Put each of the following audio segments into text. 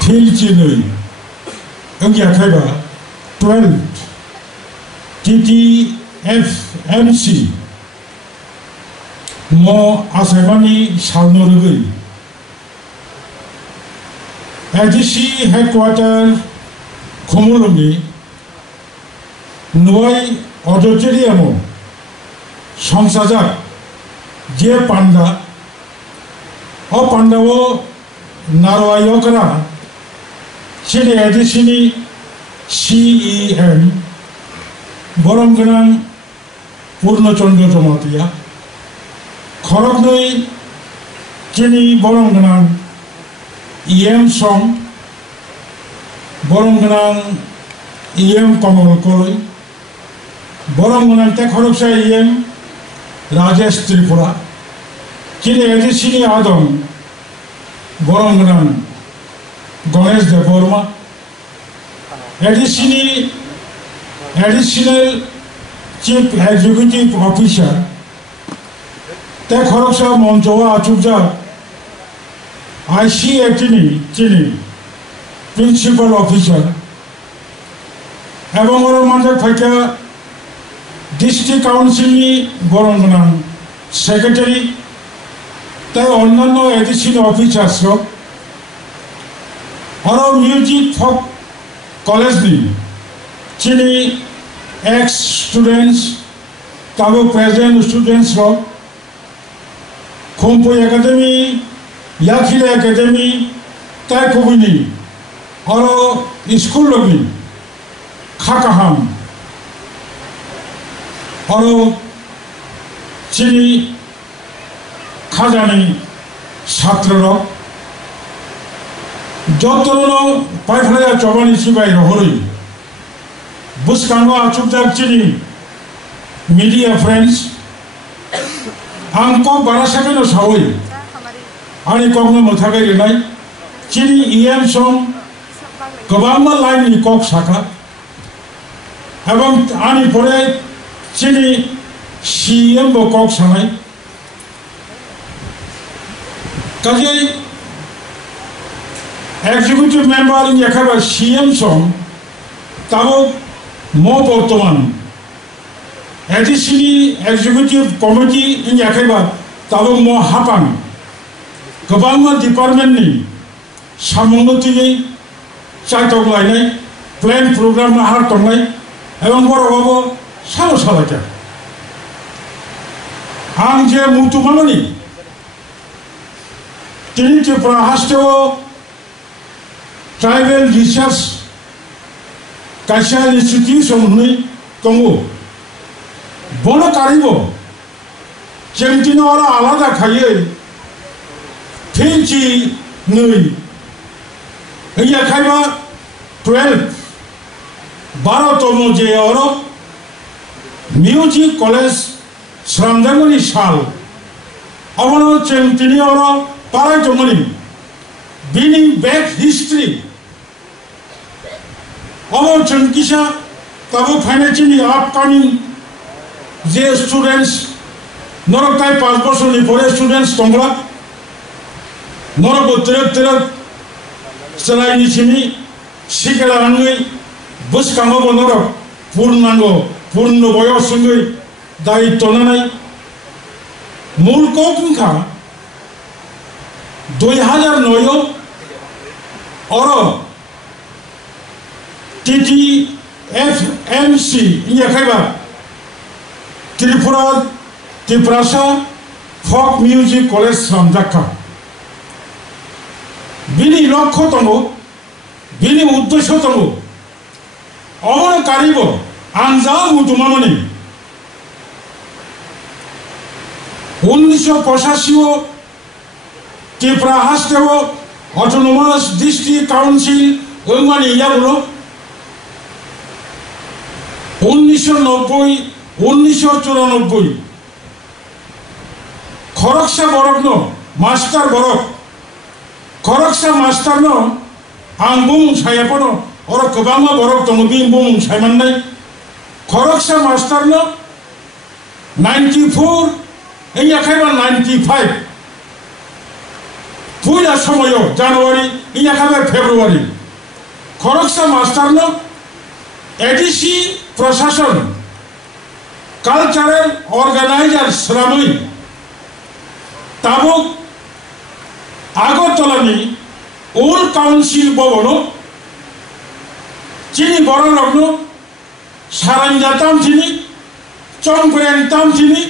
Filchinui Engyakaiba 12 TTFMC Mo Asabani Salnorugui ADC headquarter Komulumi Noi Auditorium Sangsajak Je Panda O Pandavo Narwayokara Chile ADC CEM Boromganang Purnachandra Tomatia Khorognoi Chini Boromganang EM Song Boromganang EM Kamal Koloi Boromganang Tek Khoroksa EM Rajesh Tripura Chini ADC Adam Boromganang Ganesh Deborma Additional Chief Executive Officer Tek Khoroksa Monjoa Achubja IC Chini Principal Officer Ebongoro Manjak Phaka District Council Boromganang Secretary Tai Onnanno Additional Officers Oro Music Folk College Chini ex-students Tabo present students Khompo Academy Yakhile Academy Tai Kubuni Oro School Logi Khakaham Oro Chini Khajani Chatra Jotoro Paiflaya Chobani Sibai Rohori Buskango Achubjak Chini Media Friends Angko Barasabino Sawi Ani Kogno Motagari Nai Chini EM Song Gobama Line Ni Kok Saka Abang Ani Pore Chini CM Bokok Sanai Kaji Executive member in Yakaba CM Song Tabo Mo Portoman Additionally Executive Committee in Yakaba Tabo Mo Hapan Gabama Department Ni Samunoti Chaitok Line Plan Program Nahar Tongai Evan Borabo Salo Salaka Anje Mutumani Tiniti Prahasto Tribal Research Cultural Institution Hui Kongo Bono Karibo Chemtino Ora Alada Kaye Pinchi Nui Yakaiba 12 Barotomo Je Oro Music College Sramdamani Shal Avano Chemtini Oro Paratomani Being back history Our Chankisha Tabu financially upcoming J students Norokai Passports for students Tonga Noroko Tera Salai Chini Shikala Angui Buskango Noro Purnango Purno Boyo Sungui Dai Tonanai Mulkokunka 2009 Oro TTFMC Yakaiba Tripura Tiprasa Folk Music College from Dhaka Bini Lokhotongo Bini Uddoshotongo Omono Karibo Anza Mutumamani 1985 Tipra Hastevo Autonomous District Council Umani Yabulo 1994 Khoroksa Borokno Master Borok Khoroksa Master no Angbung Sayapono or Kabama Borok Tomobim Bung Saimandai Khoroksa Master no 94 and Yakaiba 95 Puya Somoyo January ইয়া খাবে ফেব্রুয়ারি খরকসা মাস্টারনো ADC প্রশাসন cultural organiser শ্রামই তাবুক আগরতলানি old council ভবন চিনি বড় লগ্ন সারাঞ্জা তামচিনি চংপ্রেন তামচিনি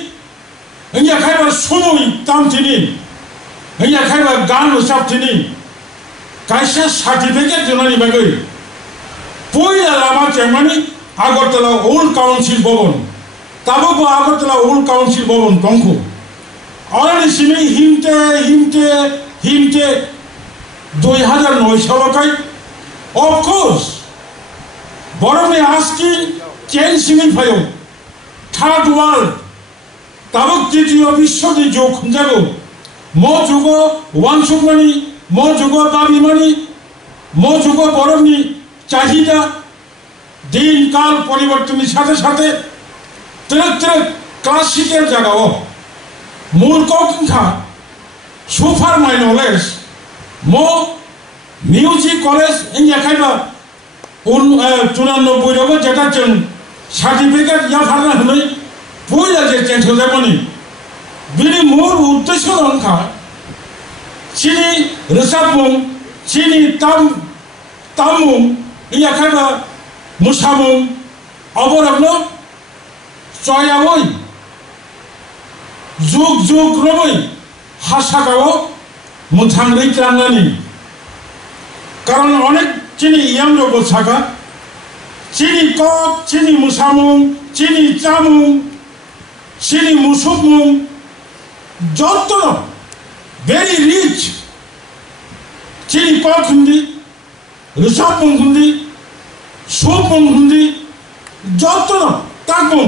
ইয়া খাইবা সময় তামচিনি ইয়া খাইবা গান সাবচিনি কাইসা সার্টিফিকেট জনানি বাগै পয়লা লামা চেমানি আগরতলা ওল্ড কাউন্সিল ভবন তাবুক আগরতলা ওল্ড কাউন্সিল ভবন টংখ অরানি সিমি হিমতে হিমতে হিমতে 2009 সালকাই অফকোর্স বরমে আজকি চেন সিমি ফাইও থার্ড ওয়ার্ল্ড তাবুক তৃতীয় বিশ্বযুদ্ধ যোগ খুঁজাগো মো যুগ ওয়ানসুকমানি মো যুগ দাবিমানি মো যুগ বরমনি চাহিদা দিন কাল পরিবর্তনের সাথে সাথে তেরক তেরক ক্লাসিকের জায়গাও মূল কংখা সুপার মাই নলেজ মো মিউজিক কলেজ ইন্ডিয়া খাইবা 94 রকম যেটা চেন সার্টিফিকেট ইয়া ফারনা হই পয়লা যে চেঞ্জ হয়ে যাবনি বিনি মূল উদ্দেশ্য রংখা চিনি রেসাবমুং চিনি তামুং ইয়া খাইবা মুসামুং অবরগ্ন চয়াওই যুগ যুগ রবই হাসাগাও মুথাং রেইত্রাंगानि কারণ অনেক চিনি ইয়াং রব থাকা চিনি কক চিনি মুসামুং চিনি চামুং চিনি মুসুমুং যত ভেরি রিচ চিনি কক হিন্দি রিসাবমুং হিন্দি সুমুং হিন্দি যত তাকুং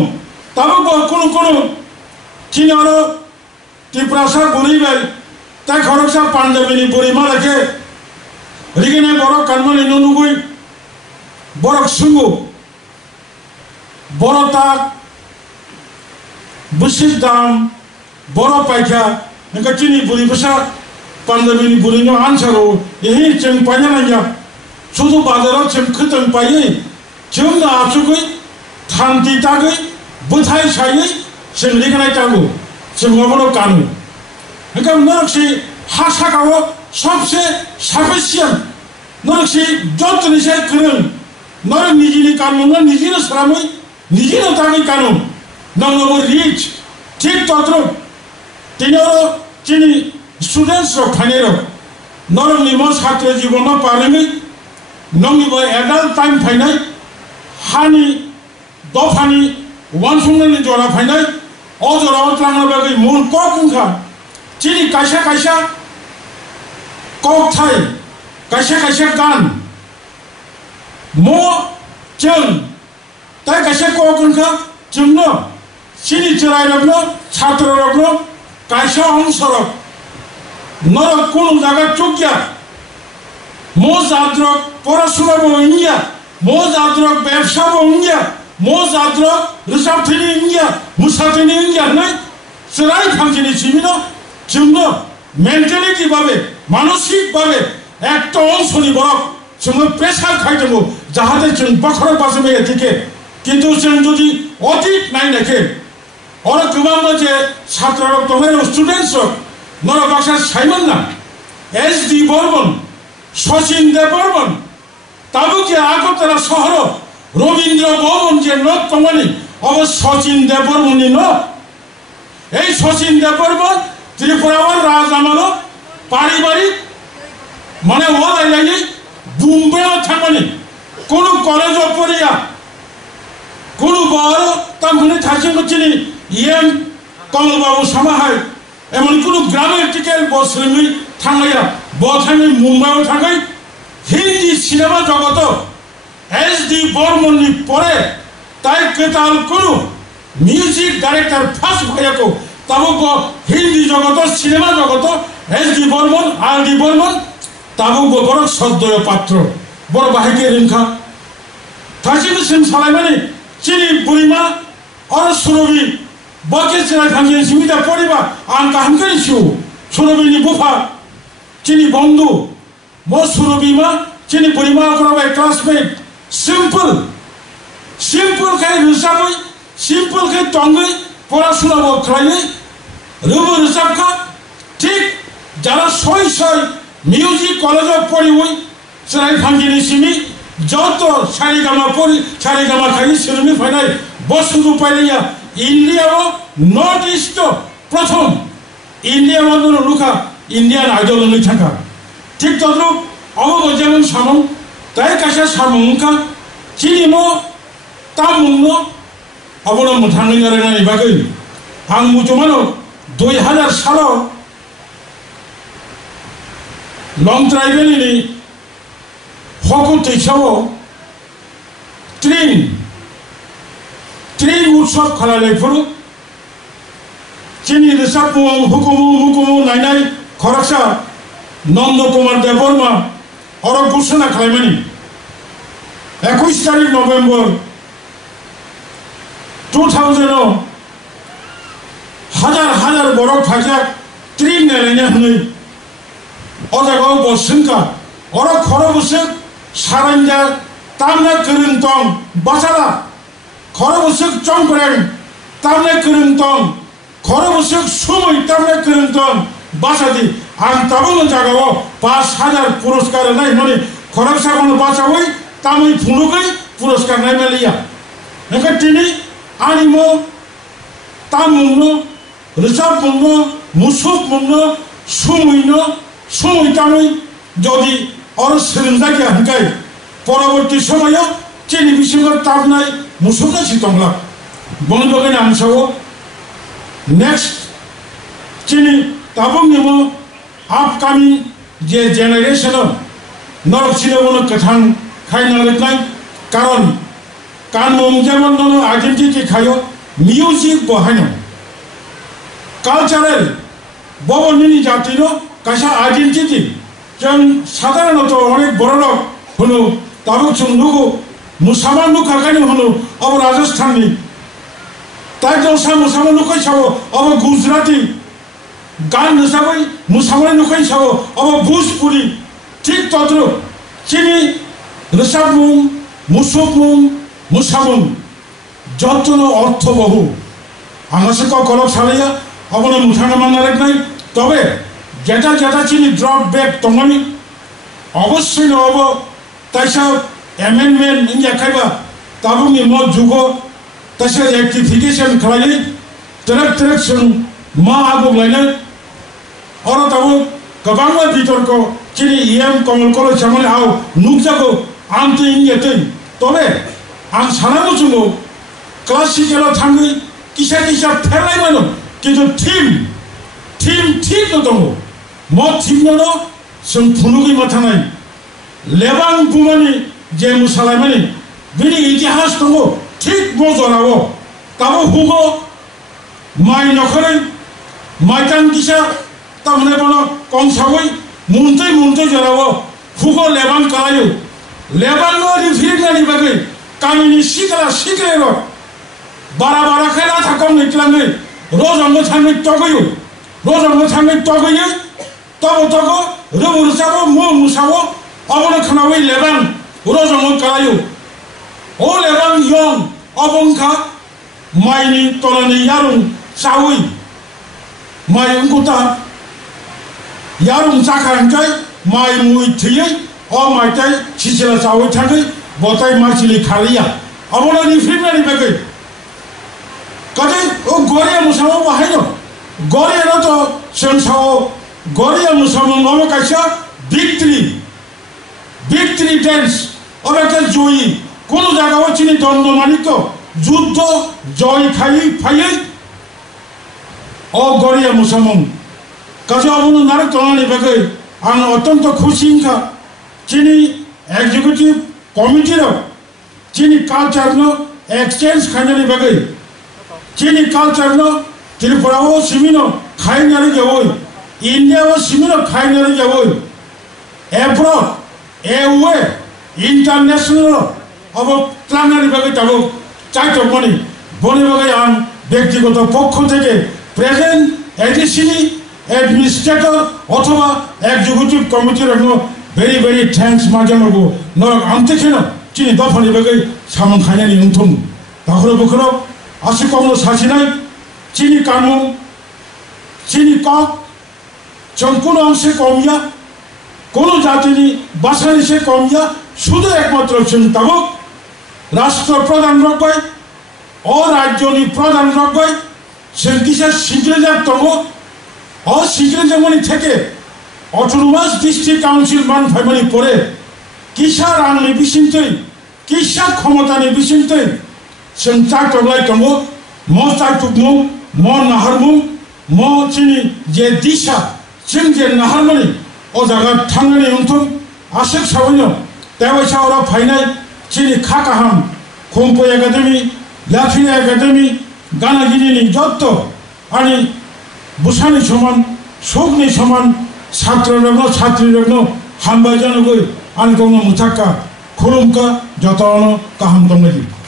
তাবো কোন কোন চিনি আরো ত্রিপুরাসা বুড়িবাই তাই খরকসা পাঞ্জাবিনি বুড়িমা রেখে রিগেনে বড় কানমানি নুনুগুই বড় সুঙ্গু বড় তাক বুসির দাম বড় পাইখা নকা চিনি বুড়ি বসা পাঞ্জাবিনি বুড়িনো আনসারো এহি চেং পাইনা নাইয়া শুধু বাজারাव চেং খতং পাইয়ে চেং না আপসুগৈ থানতি তাগৈ বুথাই সাইयै চেং লিগনাই তাগো চেं অবনো কানু नका नरक्षी हासागाओ सबसे साफिशियन नरक्षी जतनि से करन नर निजिनि कानुन निजिनो सरामै निजिनो तागै कानुन नंगो रिच ठीक तत्र तिनो चिनि स्टुडेंट्स रो फानेरो नर निमो छात्र जीवन पारेमै नंगिबो एडाल्ट टाइम फाइनाय हानि दफानि वानसुंगनि जरा फाइनाय अजराव त्रांना बागै मूल कखुंखा चिनी कायसा कायसा कक थाय कायसा कायसा गान मो चों ताय कायसा कखुंखा जोंनो चिनी चराय रगनो छात्र रगनो कायसा अंसरक नर कोन जागा चुकिया मो जाद्रक पড়াশোনাবো ইন্ডিয়া মো জাদ্রক ব্যবসাবো ইন্ডিয়া মো জাদ্রক রিসার্চনি ইন্ডিয়া মুসাতিনি ইন্ডিয়া নাই সরাই ফাংশনি সিমিনো जोंनो मेंटालिटी भावे मानसिक भावे एक अंशनि बरफ जोंनो प्रेसार खाइदोंगो जाहाथे जों बखर बाजमे एथिके किन्तु जों जुदि अतीत नायनायखे अर गोबां जे छात्ररक दङ स्टुडेन्ट्स नर बाक्सा साइमन ना एसडी बर्मन सचिन देबबर्मन ताबुके আগরতলা শহর রবীন্দ্র ভবন যে নট কোম্পানি অব সচিন দেববর্মননি ন এই সচিন দেববর্মন त्रिपुरावर राजामालो पारिवारिक माने ओलाई लागि बुम्बेआव थांबानि कोन कलेजाव पढिया कोन बड़ तामखौनो थासिमो चिनि एम कमलबाबु सामाहाय एमन कोन ग्रामेटिकल बसरोङै थांनाया बथाङै मुम्बाइआव थाङै हिन्दी सिनेमा जगत एसडी बर्मननि परे ताय केताल कोन म्यूजिक डाइरेक्टर फार्स्ट भयको ताबुको हिंदी जगत सिनेमा जगत एसडी बर्मन आरडी बर्मन ताबुको बड़ सद्दय पात्र बड़ बाहेके रिंखा थासिमो सिम सालायमानि चिनि बुरिमा और सुरबि बके चिराय थांगिन सिमिदा पड़िबा आं काहामकानि सिउ सुरबिनि बुफा चिनि बंधु mo surubima chini purima kora classmate simple kai rusaboi simple kai tongai পড়াশোনা বকরাই রুবু রুসাবকা ঠিক যারা সই মিউজিক কলেজে পড়িবই সেরাই ফাঙ্গিনি সিমি যত সারিগামা খাই সিরমি ফাইনাই বসুদু পাইলিয়া ইন্ডিয়া ও নর্থ ইস্ট প্রথম ইন্ডিয়া মধ্যে লুকা ইন্ডিয়ান আইডল নই থাকা ঠিক তদ্রুপ অবগ যেমন সামং তাই কাছে সামংকা চিনিমো তামুন্ন অবনম মুথাঙ্গি নারায়ণানি বাগৈ आं मुचुमानो 2000 सालाव लं ट्राइबेलनि हकु तैसाव ट्रेन उत्सव खालायफोर चिनि रोजाब हुकुमु नायनाय खरकसा नंद कुमार देवबर्मा अर घोषणा खालायमानि 21 तारिख नभेम्बर 2000 হাজার বড় ফাইজাক ট্রেন নেলাইনে হनै অজাগাव বসুনকা অর খরবসে সারাঞ্জা তামনে করুন তং বাসালা খরবসে চংপ্রেং তামনে করুন তং খরবসে সময় তামনে করুন তং বাসাদি আং তাবল জাগাव 5000 পুরস্কার নাই মানে খরকসা কোন বাসাওই তামই ফুনুগৈ পুরস্কার নাই মেলিয়া নকে তিনি আনিমো তামুনো রুসাব মুন্ন মুসুব মুন্ন সুমুইতামই যদি অর সোलोंजागिया हंकाय পরবর্তী সময়ে চিনি বিশ্বর তাবনাই মুসুবনা সিতংলা বন্ধগেন আংসাও নেক্সট চিনি তাবং নিমো আপকামিং যে জেনারেশন নরক সিনেমন কথাং খাইনালেকনাই কারণ কানমং যেমন নন আইডেন্টিটি খায়ো মিউজিক বহায়নো কালচারাল ববনিনি জাতিনো কাইসা আইডেন্টিটি जों সাধারণত অনেক বড় লোক হলো তাবুক जों नुगो मुसामा नुखाखायनो हनो अब राजस्थाननि ताइ दसा मुसामा नुखाय सावो अब गुजराती गान हिसाबै मुसामा नुखाय सावो अब भोजपुरी ठीक तद्रुप चिनि रोजाबमुं मुसुबमुं मुसामुं যতনো অর্থবহু আঙাসে কলক সালাইয়া অবন মুথাঙ্গা মান্নারেক নাই তবে যেটা চিনি ড্রপ ব্যাক তঙ্গনি অবশ্যই নব তাইসা অ্যামেন্ডমেন্ট ইঞ্জাখাইবা তাবুনি ম যুগ তাইসা রেক্টিফিকেশন খালাই ट्रेक जों मा आगुलायनाय अर ताबो गोबां बितर्क चिनि इएम कमल कलेज सामने आव नुकजागौ आंति इंगेतै तबे आं सानांगौ समाव क्लासिकेल थाङै किसा फेरनाय मानो किन्तु थीम ठीक दङ म थीमनो जों फुनुगै माथानाय लेबां बुमानि जे मोसालायमानि बिनि इतिहास दङ ठीक मजराव ताबो हुगो माइ नखरै माइटां किसा तामने बनो कंसावै मुन्दै जराव हुगो लेबां कालायो लेबांनो रिफिरिंगानि बागै गामिनि सिगरेर बारा खेला थाकाव नैक्लाङै रजंगो थाङै तगैयो तगो रोबुरसाबो मुसाबो अबनो खानावै लेबां रजंगो कालायो ओ लेबां यं अबंखा माइनि तलानि यारुं चावै माइ अंकुता यारुं चाखांजाय माइ मुइ थैयै अ माइटाय सिसिला चावै थाङै बताय मासिलि खालिया अबनो रिफिरिंगानि बागै कदे ओ गोरिया मुसामो बाहायनो गोरिया तो संसाव गोरिया मुसामो माबा कायसा victory dance अबेके जयी कोन जायगायाव चिनि दंडमानिक যুদ্ধ জয় ফাইयै अ गोरिया मुसामो काजे अबनो नारे तलानि बागै आं अत्यंत खुशिंखा चिनि एग्जीक्यूटिव कमिटिर चिनि कालचारनो एक्सचेंज खायनानि बागै चिनि कालचारनो त्रिपुराव सिमिनो खायनानि जावै इंडियाव सिमिनो खायनानि जावै एब्रॉड एवे इंटरनेशनल अब प्लानानि बागै ताबो चाइटक मानि बनि बागै आं व्यक्तिगत पक्ष থেকে प्रेजेंट एडिसिनि एडमिनिस्ट्रेटर अथवा executive कमिटिर very very thanks majango nor amtekeno chini dafani bagai samon khayani unthum takhoro bukhoro asikomno sasinai chini kamu chini kok সম্পূর্ণ অংশে কমিয়া কোনো জাতিনি বাসানি সে কমিয়া শুধু একমাত্র চিন্তাবক রাষ্ট্রপ্রধান রকয় অরাজ্যনি প্রধান রকয় সেলকিসের সিগ্রেজারতম অসিগ্রেজামনি থেকে অটোনোমাস ডিস্ট্রিক্ট কাউন্সিল মান ফাইমানি পরে কিসার আংনি বিসিন্তই কিসা ক্ষমতানি বিসিন্তই जों चाटलाय दङ म चाटुकमु म नाहारमु म चिनि जे दिशा जों जे नाहारमनि अ जागा थांनानै उनथुम आसेक सावैनो देवाइसावरा फाइनाय चिनि खाकाहाम खम्पो एकाडेमी लाफिन एकाडेमी गानागिरिनि जत्त आनि बुसानि समान सुखनि समान छात्ररनो छात्रीरनो हामबाय जानोगै आंखौनो मुथाक्का खुलुमका जतनो गाहाम दंलायि